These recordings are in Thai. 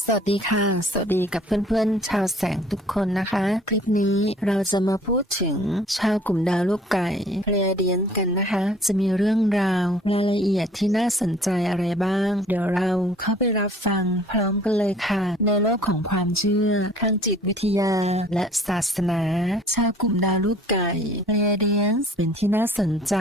สวัสดีค่ะสวัสดีกับเพื่อนๆชาวแสงทุกคนนะคะคลิปนี้เราจะมาพูดถึงชาวกลุ่มดาวลูกไก่เพลียเดียนกันนะคะจะมีเรื่องราวรายละเอียดที่น่าสนใจอะไรบ้างเดี๋ยวเราเข้าไปรับฟังพร้อมกันเลยค่ะในโลกของความเชื่อทางจิตวิทยาและศาสนาชาวกลุ่มดาวลูกไก่เพลียเดียนเป็นที่น่าสนใจ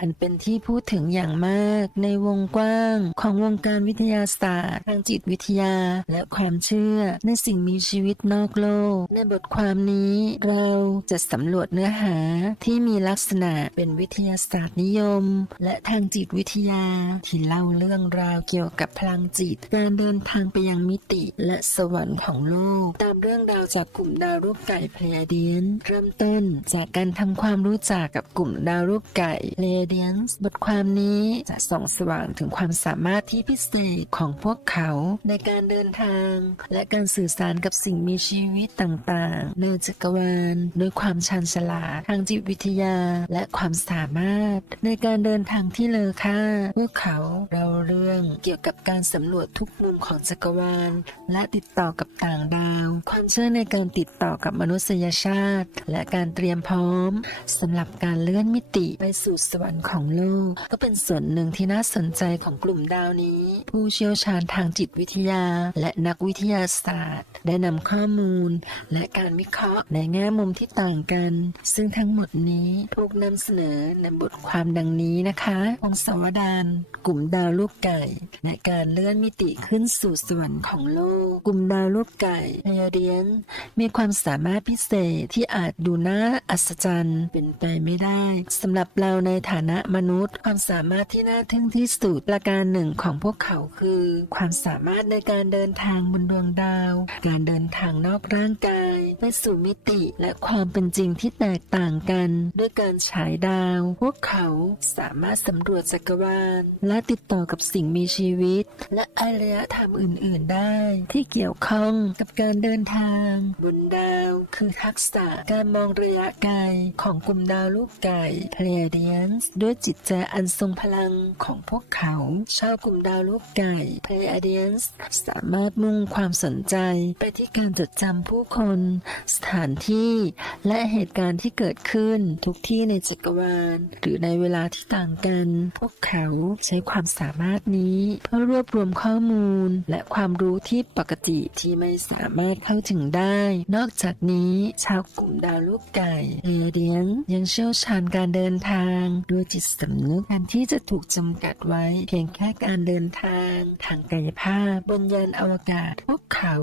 อันเป็นที่พูดถึงอย่างมากในวงกว้างของวงการวิทยาศาสตร์ทางจิตวิทยาและความเชื่อในสิ่งมีชีวิตนอกโลกในบทความนี้เราจะสำรวจเนื้อหาที่มีลักษณะเป็นวิทยาศาสตร์นิยมและทางจิตวิทยาที่เล่าเรื่องราวเกี่ยวกับพลังจิตการเดินทางไปยังมิติและสวรรค์ของโลกตามเรื่องราวจากกลุ่มดาวลูกไก่เพลียเดียนเริ่มต้นจากการทำความรู้จักกับกลุ่มดาวลูกไก่เพลียเดียนบทความนี้จะส่องสว่างถึงความสามารถที่พิเศษของพวกเขาในการเดินทางและการสื่อสารกับสิ่งมีชีวิตต่างๆในจักรวาลด้วยความชาญฉลาดทางจิตวิทยาและความสามารถในการเดินทางที่เลอค่าพวกเขาเล่าเรื่องเกี่ยวกับการสำรวจทุกมุมของจักรวาลและติดต่อกับต่างดาวความเชื่อในการติดต่อกับมนุษยชาติและการเตรียมพร้อมสำหรับการเลื่อนมิติไปสู่สวรรค์ของโลกก็เป็นส่วนหนึ่งที่น่าสนใจของกลุ่มดาวนี้ผู้เชี่ยวชาญทางจิตวิทยาและนักวิทยาศาสตร์ได้นำข้อมูลและการวิเคราะห์ในแง่มุมที่ต่างกันซึ่งทั้งหมดนี้ถูกนำเสนอในบทความดังนี้นะคะองศาวดารกลุ่มดาวลูกไก่และการเลื่อนมิติขึ้นสู่สวรรค์ของโลกกลุ่มดาวลูกไก่เพลียเดียนมีความสามารถพิเศษที่อาจดูน่าอัศจรรย์เป็นไปไม่ได้สำหรับเราในฐานะมนุษย์ความสามารถที่น่าทึ่งที่สุดประการหนึ่งของพวกเขาคือความสามารถในการเดินทางบนดวงดาวการเดินทางนอกร่างกายไปสู่มิติและความเป็นจริงที่แตกต่างกันด้วยการฉายดาวพวกเขาสามารถสำรวจจักรวาลและติดต่อกับสิ่งมีชีวิตและอารยธรรมอื่นๆได้ที่เกี่ยวข้องกับการเดินทางบนดาวคือทักษะการมองระยะไกลของกลุ่มดาวลูกไก่เพลียเดียนด้วยจิตใจอันทรงพลังของพวกเขาชาวกลุ่มดาวลูกไก่เพลียเดียนสามารถมุ่งความสนใจไปที่การจดจำผู้คนสถานที่และเหตุการณ์ที่เกิดขึ้นทุกที่ในจักรวาลหรือในเวลาที่ต่างกันพวกเขาใช้ความสามารถนี้เพื่อรวบรวมข้อมูลและความรู้ที่ปกติที่ไม่สามารถเข้าถึงได้นอกจากนี้ชาวกลุ่มดาวลูกไก่เพลียเดียนยังเชี่ยวชาญการเดินทางด้วยจิตสำนึกแทนที่จะถูกจำกัดไว้เพียงแค่การเดินทางทางกายภาพบนยานอวกาศพวกเขา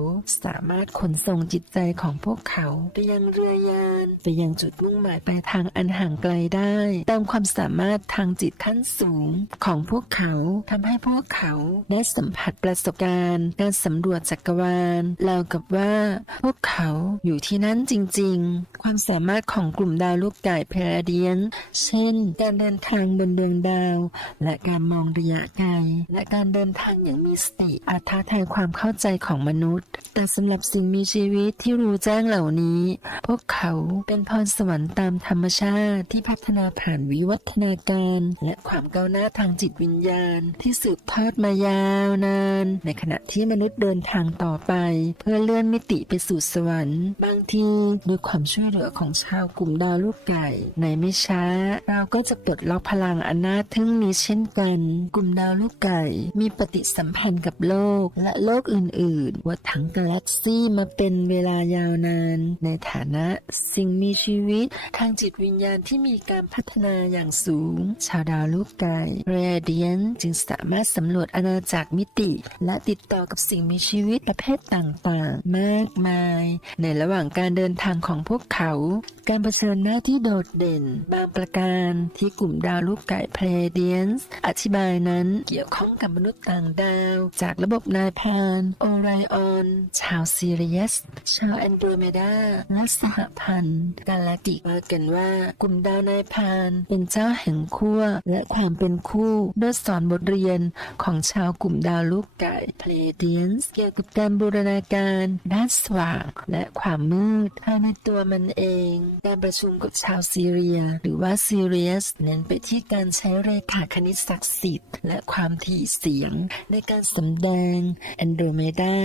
สามารถขนส่งจิตใจของพวกเขาไปยังเรือยานไปยังจุดมุ่งหมายปลายทางอันห่างไกลได้ตามความสามารถทางจิตขั้นสูงของพวกเขาทำให้พวกเขาได้สัมผัสประสบการณ์การสำรวจจักรวาลราวกับว่าพวกเขาอยู่ที่นั่นจริงๆความสามารถของกลุ่มดาวลูกไก่เพลเดียนเช่นการเดินทางบนดวงดาวและการมองระยะไกลและการเดินทางอย่างมีสติอาจท้าทายความเข้าใจของมนุษย์แต่สำหรับสิ่งมีชีวิตที่รู้แจ้งเหล่านี้พวกเขาเป็นพรสวรรค์ตามธรรมชาติที่พัฒนาผ่านวิวัฒนาการและความก้าวหน้าทางจิตวิญญาณที่สืบทอดมายาวนานในขณะที่มนุษย์เดินทางต่อไปเพื่อเลื่อนมิติไปสู่สวรรค์บางทีด้วยความช่วยเหลือของชาวกลุ่มดาวลูกไก่ในไม่ช้าเราก็จะปลดล็อกพลังอันน่าทึ่งนี้เช่นกันกลุ่มดาวลูกไก่มีปฏิสัมพันธ์กับโลกและโลกอื่นๆว่าทั้งกาแล็กซี่มาเป็นเวลายาวนานในฐานะสิ่งมีชีวิตทางจิตวิญญาณที่มีการพัฒนาอย่างสูงชาวดาวลูกไก่เรเดียนจึงสามารถสำรวจอาณาจักรมิติและติดต่อกับสิ่งมีชีวิตประเภทต่างๆมากมายในระหว่างการเดินทางของพวกเขาการเผชิญหน้าที่โดดเด่นบางประการที่กลุ่มดาวลูกไก่เพลเดียนอธิบายนั้นเกี่ยวข้องกับมนุษย์ต่างดาวจากระบบนายพรานโอไรออนชาวซีเรียสชาวแอนโดร เมดาและสหพันธ์กาแล็กติกว่ากันว่ากลุ่มดาวนายพรานเป็นเจ้าแห่งขั้วและความเป็นคู่โดยสอนบทเรียนของชาวกลุ่มดาวลูกไก่เพลเดียนส์เกี่ยวกับการบูรณาการด้านสว่างและความมืดภายในตัวมันเองการประชุมกับชาวซีเรียหรือว่าซีเรียสเน้นไปที่การใช้เรขาคณิตศักดิ์สิทธิ์และความถี่เสียงในการสำแดงแอนโดรเมดา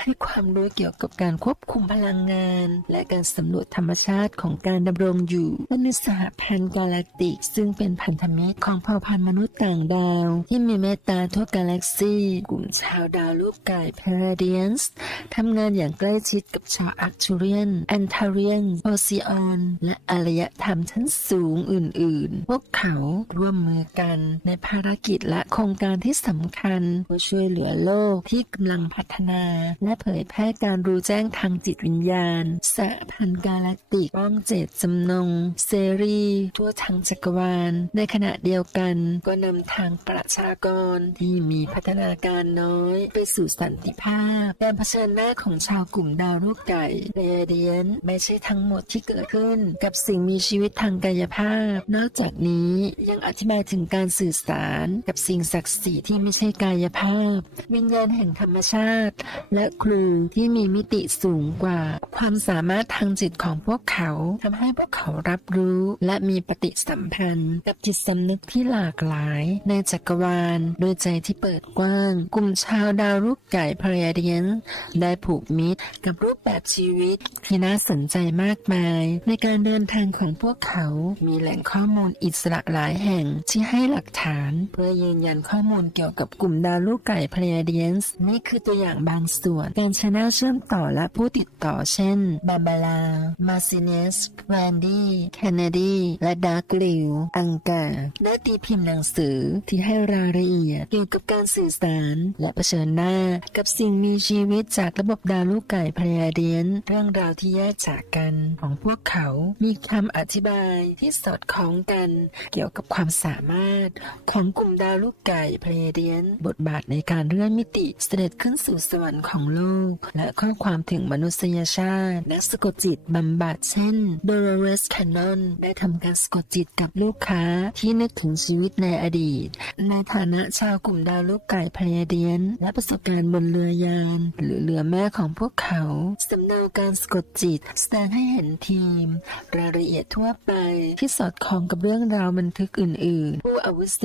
ให้ความรู้เกี่ยวกับการควบคุมพลังงานและการสำรวจธรรมชาติของการดำรงอยู่และในสหพันธ์กาแล็กติกซึ่งเป็นพันธมิตรของเผ่าพันธุ์มนุษย์ต่างดาวที่มีเมตตาทั่วกาแล็กซีกลุ่มชาวดาวลูกไก่พาราเดียนส์ทำงานอย่างใกล้ชิดกับชาวอาร์ทูเรียนแอนทาเรียนโอซิออนและอารยธรรมชั้นสูงอื่นๆพวกเขาร่วมมือกันในภารกิจและโครงการที่สำคัญเพื่อช่วยเหลือโลกที่กำลังพัฒนาและเผยแพร่การรู้แจ้งทางจิตวิญญาณสหพันธ์กาแล็กติกป้องเจตจำนงเสรีทั่วทั้งจักรวาลในขณะเดียวกันก็นำทางประชากรที่มีพัฒนาการน้อยไปสู่สันติภาพการเผชิญหน้าของชาวกลุ่มดาวลูกไก่เรเดียนไม่ใช่ทั้งหมดที่เกิดขึ้นกับสิ่งมีชีวิตทางกายภาพนอกจากนี้ยังอธิบายถึงการสื่อสารกับสิ่งศักดิ์สิทธิ์ที่ไม่ใช่กายภาพวิญญาณแห่งธรรมชาติและครูที่มีมิติสูงกว่าความสามารถทางจิตของพวกเขาทำให้พวกเขารับรู้และมีปฏิสัมพันธ์กับจิตสำนึกที่หลากหลายในจักรวาลโดยใจที่เปิดกว้างกลุ่มชาวดาวลูกไก่พาราเดียนได้ผูกมิตรกับรูปแบบชีวิตที่น่าสนใจมากมายในการเดินทางของพวกเขามีแหล่งข้อมูลอิสระหลายแห่งที่ให้หลักฐานเพื่อยืนยันข้อมูลเกี่ยวกับกลุ่มดาวลูกไก่พาราเดียนนี่คือตัวอย่างบางส่วนการชนะเชื่อมต่อและผู้ติดต่อเช่นบาบาลามาซิเนสแวนดี้เคนเนดีและดาร์กลิวอังกาได้ตีพิมพ์หนังสือที่ให้รายละเอียดเกี่ยวกับการสื่อสารและเผชิญหน้ากับสิ่งมีชีวิตจากระบบดาวลูกไก่พาราเดียนเรื่องราวที่แยกจากกันของพวกเขามีคำอธิบายที่สอดคล้องกันเกี่ยวกับความสามารถของกลุ่มดาวลูกไก่พาราเดียนบทบาทในการเลื่อนมิติเสด็จขึ้นสู่สวรรค์ของโลกและข้อความถึงมนุษยชาตินักสะกดจิตบำบัดเช่นโดโรเรสแคนนอนได้ทำการสะกดจิตกับลูกค้าที่นึกถึงชีวิตในอดีตในฐานะชาวกลุ่มดาวลูกไก่พาราเดียนและประสบการณ์บนเรือยานหรือเรือแม่ของพวกเขาสำเนาการสะกดจิตแสดงให้เห็นทีมรายละเอียดทั่วไปที่สอดคล้องกับเรื่องราวบันทึกอื่นๆผู้อาวุโส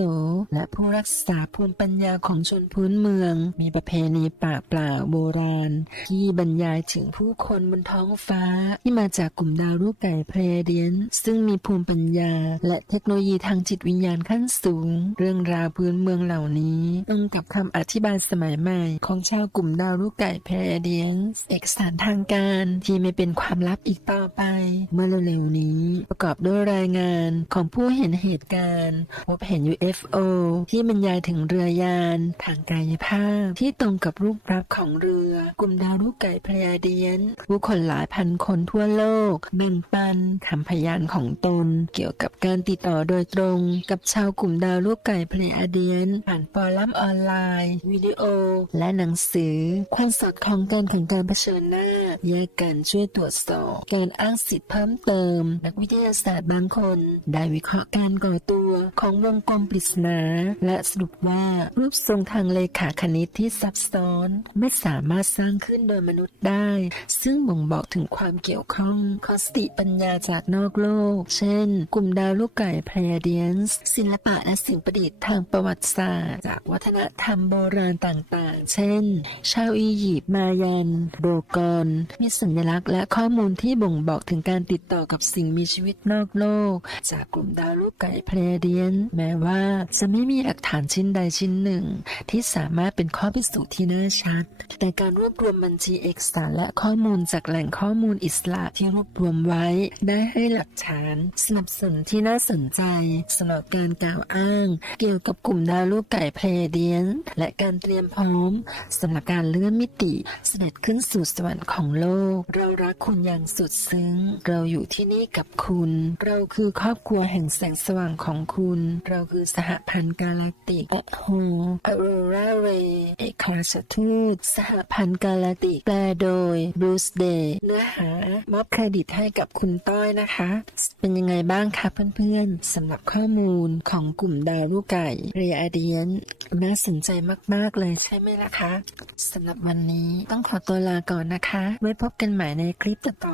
และผู้รักษาภูมิปัญญาของชนพื้นเมืองมีประเพณีปากเปล่าโบราณที่บรรยายถึงผู้คนบนท้องฟ้าที่มาจากกลุ่มดาวลูกไก่พาราเดียนซึ่งมีภูมิปัญญาและเทคโนโลยีทางจิตวิญญาณขั้นสูงเรื่องราวพื้นเมืองเหล่านี้ตรงกับคำอธิบายสมัยใหม่ของชาวกลุ่มดาวลูกไก่พาราเดียนเอกสารทางการที่ไม่เป็นความลับอีกต่อไปเมื่อเร็วๆนี้ประกอบด้วยรายงานของผู้เห็นเหตุการณ์พบเห็น UFO ที่บรรยายถึงเรือยานทางกายภาพที่ตรงกับรูปลักษณ์ของเรือกลุ่มดาวลูกไก่พาราเดียนผู้คนหลายพันคนทั่วโลกแบ่งปันคำพยานของตนเกี่ยวกับการติดต่อโดยตรงกับชาวกลุ่มดาวลูกไก่พาราเดียนผ่านฟอรัมออนไลน์วิดีโอและหนังสือความสอดคล้องกันของการเผชิญหน้าแยกกันช่วยตรวจสอบการอ้างสิทธิ์เพิ่มเติมนักวิทยาศาสตร์บางคนได้วิเคราะห์การก่อตัวของวงกลมปริศนาและสรุปว่ารูปทรงทางเลขาคณิตที่ซับซ้อนไม่สามารถสร้างขึ้นโดยมนุษย์ได้ซึ่งบ่งบอกถึงความเกี่ยวข้องของสติปัญญาจากนอกโลกเช่นกลุ่มดาวลูกไก่พาราเดียนศิลปะและสิ่งประดิษฐ์ทางประวัติศาสตร์จากวัฒนธรรมโบราณต่างๆเช่นชาวอียิปต์มายันโบกอนมีสัญลักษณ์และข้อมูลที่บ่งบอกถึงการติดต่อกับสิ่งมีชีวิตนอกโลกจากกลุ่มดาวลูกไก่พาราเดียนแม้ว่าจะไม่มีหลักฐานชิ้นใดชิ้นหนึ่งที่สามารถเป็นข้อพิสูจน์ที่แน่ชัดแต่การรวบรวมบัญชีเอกสารและข้อมูลจากแหล่งข้อมูลอิสระที่รวบรวมไว้ได้ให้หลักฐานสนับสนุนที่น่าสนใจสำหรับการกล่าวอ้างเกี่ยวกับกลุ่มดาวลูกไก่พาราเดียนและการเตรียมพร้อมสำหรับการเลื่อนมิติเสด็จขึ้นสู่สวรรค์ของ โลกเรารักคุณอย่างสุดซึ้งเราอยู่ที่นี่กับคุณเราคือครอบครัวแห่งแสงสว่างของคุณเราคือสหพันธ์กาแล็กติกโฮอโรราเรย์เอกราชทูตสหพันธ์กาแล็กติกแปลโดยบรูซเดย์เนื้อหามอบเครดิตให้กับคุณต้อยนะคะเป็นยังไงบ้างคะเพื่อนๆสำหรับข้อมูลของกลุ่มดาวลูกไก่เรียเดียนน่าสนใจมากๆเลยใช่ไหมล่ะคะสำหรับวันนี้ต้องขอตัวลาก่อนนะคะไว้พบกันใหม่ในคลิปต่อ